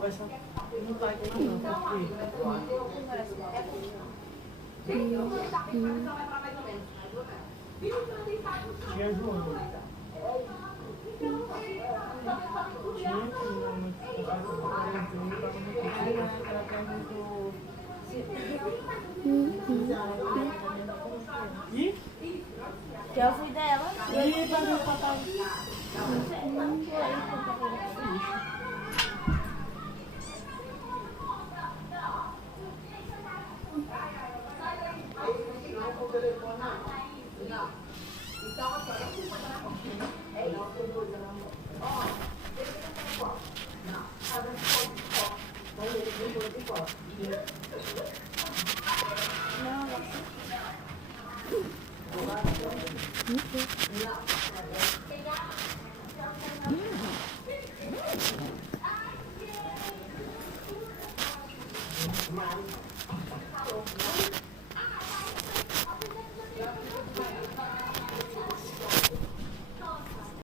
Não vai ter Que eu fui dela. E ele pagou o papai. Não.